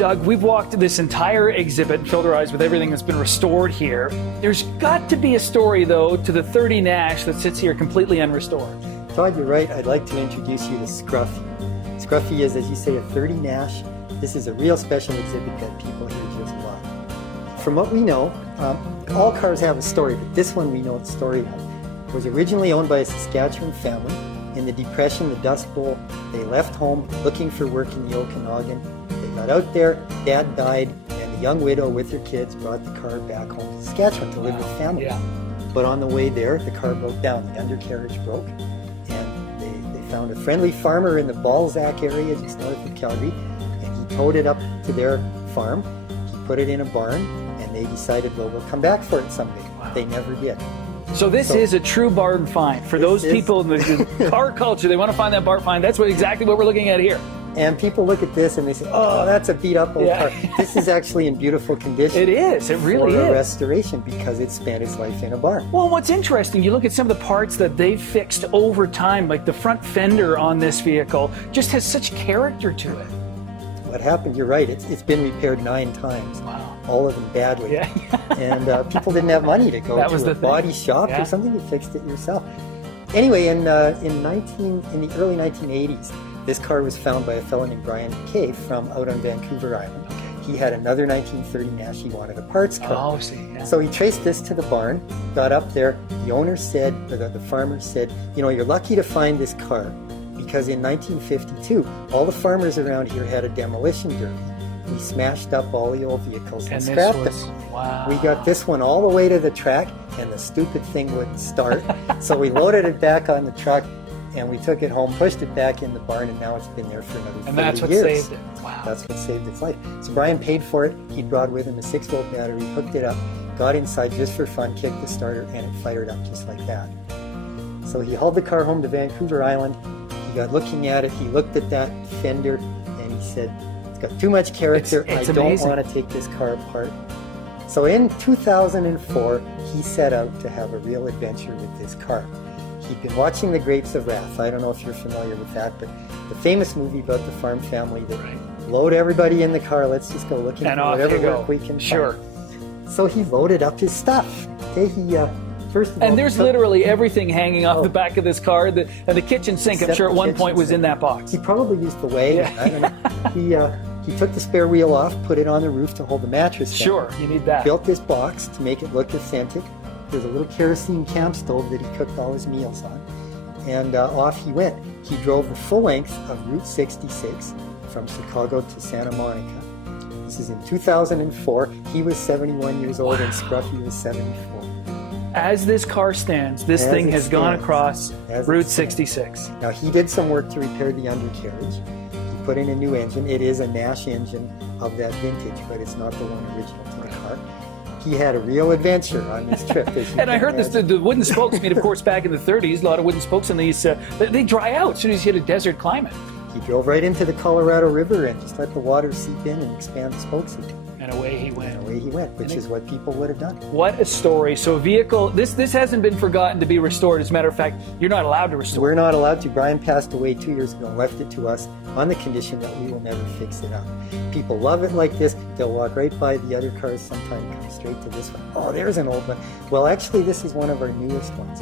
Doug, we've walked this entire exhibit and filled our eyes with everything that's been restored here. There's got to be a story, though, to the 30 Nash that sits here completely unrestored. Todd, you're right. I'd like to introduce you to Scruffy. Scruffy is, as you say, a 30 Nash. This is a real special exhibit that people here just love. From what we know, all cars have a story, but this one we know the story of. It was originally owned by a Saskatchewan family. In the Depression, the Dustbowl, they left home looking for work in the Okanagan. They got out there, Dad died, and the young widow with her kids brought the car back home to Saskatchewan to live with family. Yeah. But on the way there, the car broke down. The undercarriage broke, and they found a friendly farmer in the Balzac area just north of Calgary, and he towed it up to their farm. He put it in a barn, and they decided, well, we'll come back for it someday. Wow. They never did. So this is a true barn find. For those people in the car culture, they want to find that barn find. That's exactly what we're looking at here. And people look at this and they say, oh, that's a beat up old car. This is actually in beautiful condition. It is. It really for is. a restoration because it spent its life in a barn. Well, what's interesting, you look at some of the parts that they've fixed over time, like the front fender on this vehicle, just has such character to it. What happened, you're right, it's been repaired 9 times. Wow. All of them badly. Yeah. And people didn't have money to go to a body shop Yeah. or something. You fixed it yourself. Anyway, in the early 1980s, this car was found by a fellow named McKay from out on Vancouver Island. He had another 1930 Nash. He wanted a parts car. Oh, I see. Yeah. So he traced this to the barn, got up there. The owner said, or the farmer said, you know, you're lucky to find this car because in 1952, all the farmers around here had a demolition derby. We smashed up all the old vehicles and scrapped them. Wow. We got this one all the way to the track, and the stupid thing wouldn't start. So we loaded it back on the truck, and we took it home, pushed it back in the barn, and now it's been there for another 30 years. And that's what saved it. Wow. That's what saved its life. So Brian paid for it. He brought with him a 6-volt battery, hooked it up, got inside just for fun, kicked the starter, and it fired up just like that. So he hauled the car home to Vancouver Island. He got looking at it. He looked at that fender, and he said, it's got too much character. It's I don't amazing. want to take this car apart. So in 2004, he set out to have a real adventure with this car. He'd been watching The Grapes of Wrath. I don't know if you're familiar with that, but the famous movie about the farm family that load everybody in the car. Let's just go looking for whatever work we can find. So he loaded up his stuff. Okay, he first of all, and there's literally everything hanging off the back of this car. And the kitchen sink, I'm sure at one point was in that box. He probably used the wagon. I don't know. He took the spare wheel off, put it on the roof to hold the mattress down. Sure, you need that. Built this box to make it look authentic. There's a little kerosene camp stove that he cooked all his meals on. And off he went. He drove the full length of Route 66 from Chicago to Santa Monica. This is in 2004. He was 71 years old and Scruffy was 74. As this car stands, this thing has gone across Route 66. Now he did some work to repair the undercarriage. He put in a new engine. It is a Nash engine of that vintage, but it's not the one original to the car. He had a real adventure on this trip. And I heard the wooden spokes made, of course, back in the 30s. A lot of wooden spokes, and these they dry out as soon as you hit a desert climate. He drove right into the Colorado River and just let the water seep in and expand the spokes again. And away he went. And away he went, which is what people would have done. What a story. So a vehicle, this hasn't been forgotten to be restored. As a matter of fact, you're not allowed to restore We're not allowed to. Brian passed away 2 years ago and left it to us on the condition that we will never fix it up. People love it like this. They'll walk right by the other cars sometime, come straight to this one. Oh, there's an old one. Well, actually, this is one of our newest ones.